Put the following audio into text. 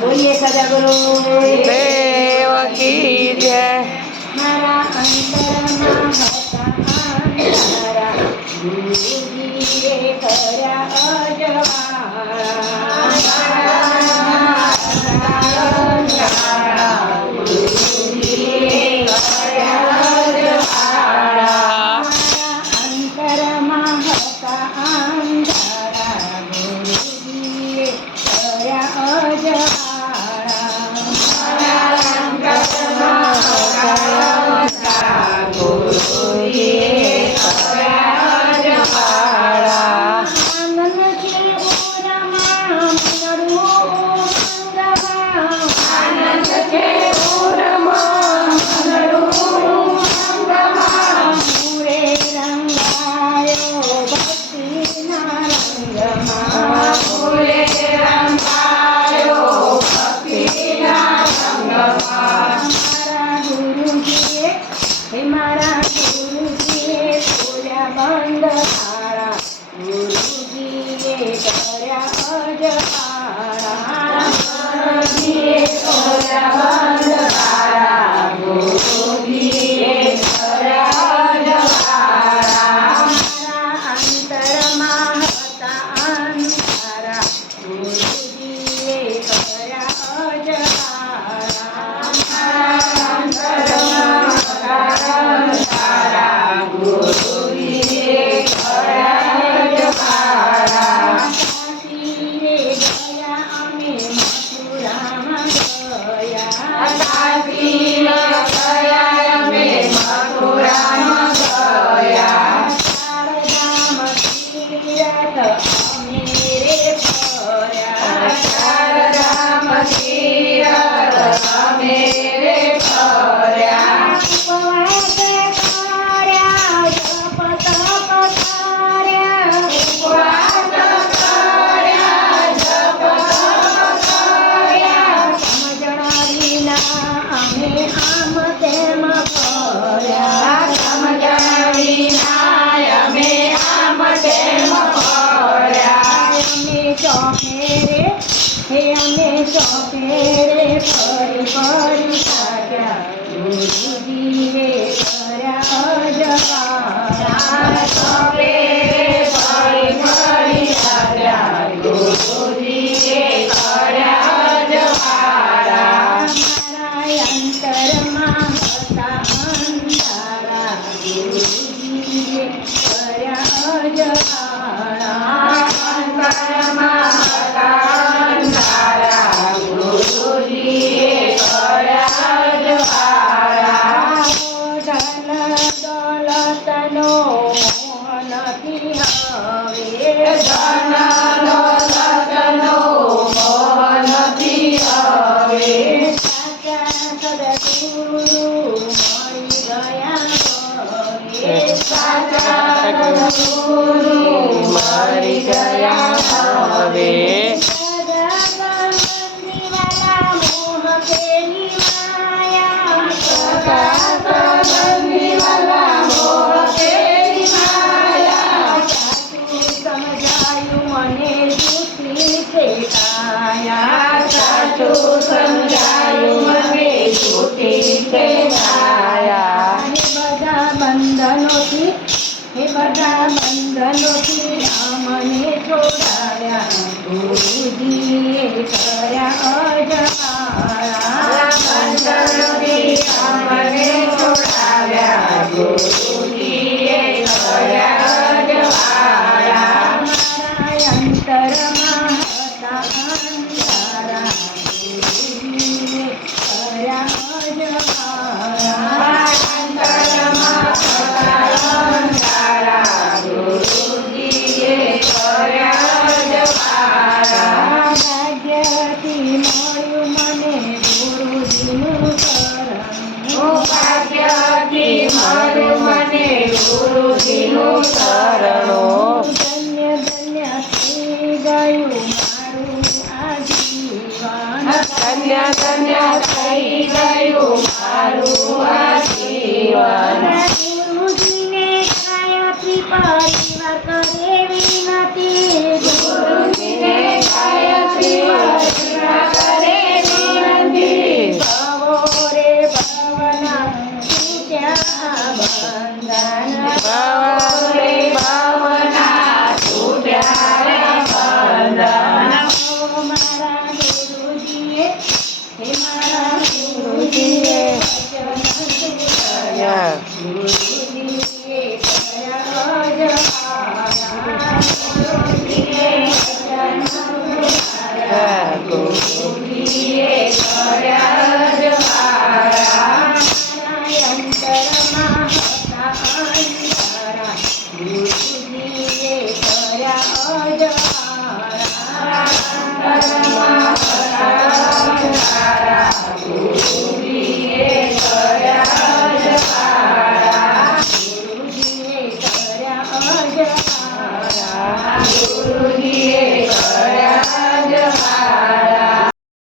बोलिए सदगुरु देव की जय। मारा अंतरमा હતા અંધારા ગુરુજીએ કર્યા અજવાળા ગુરુજીએ કર્યા અજવાળા અંતરમાં હતા અંધારા ગુરુજીએ કર્યા મારા ગુરુજીએ ખોલ્યા બંધ તાળા ગુરુજીએ કર્યા અજવાળા ગુરુજીએ ખોલ્યા બંધ તાળા ગુરુજીએ કર્યા અજવાળા મારા અંતરમાં હતા અંધારા ગુરુજીએ કર્યા અજવાળા મારા અંતરમાં ગુરુજીએ કર્યા અજવાળા કાશીએ ગયા અમે મથુરામાં ગયા કાશીએ ગયા અમે મથુરામાં ગયા ચારધામ તીરથ અમે રે ફર્યા ચારધામ તીરથ અમે રે ફર્યા ચોફેરે ફરી ફરી સાગ્યા ગુરુજીએ કર્યા અજવાળા ચોફેરે ફરી ફરી સાગ્યા ગુરુજીએ કર્યા અજવાળા મારા અંતરમાં હતા અંધારા ગુરુજીએ કર્યા અજવાળા અંતરમાં ગુરુજીએ કર્યા અજવાળા ધન દોલતનો મોહ નથી હવે ધન દોલતનો મોહ નથી હવે સાચા સદગુરુ મળી ગયા હવે સાચા સદગુરુ મળી ગયા હવે સાચું સમજાયું મને જૂઠી છે છાયા બધા બંધનોથી હે બધા બંધનોથી અમને છોડાવ્યા ગુરુજીએ કર્યા અજવાળા બંધનોથી અમને છોડાવ્યા ગુરુજીએ કર્યા અજવાળા મારા અંતરમાં હતા અંધારા ગુરુજીએ કર્યા અજવાળા અંતરમાં હતા અંધારા ગુરુજીએ કર્યા અજવાળા ભાગ્યથી મળ્યું મને ગુરુજીનું શરણ ભાગ્યથી મળ્યું મને ગુરુજીનું શરણ ધન્ય ધન્ય થઈ ગયું મારું આ જીવન ધન્ય ધન્ય થઈ ગયું મારું આ જીવન ગુરુજીને ગાયત્રી પરિવાર કરે વિનતી ગુરુજીને ગાયત્રી પરિવાર કરે ગુરુજીએ કર્યા જવારા ગુરુજીએ વચન ઉતારા ગુરુજીએ કર્યા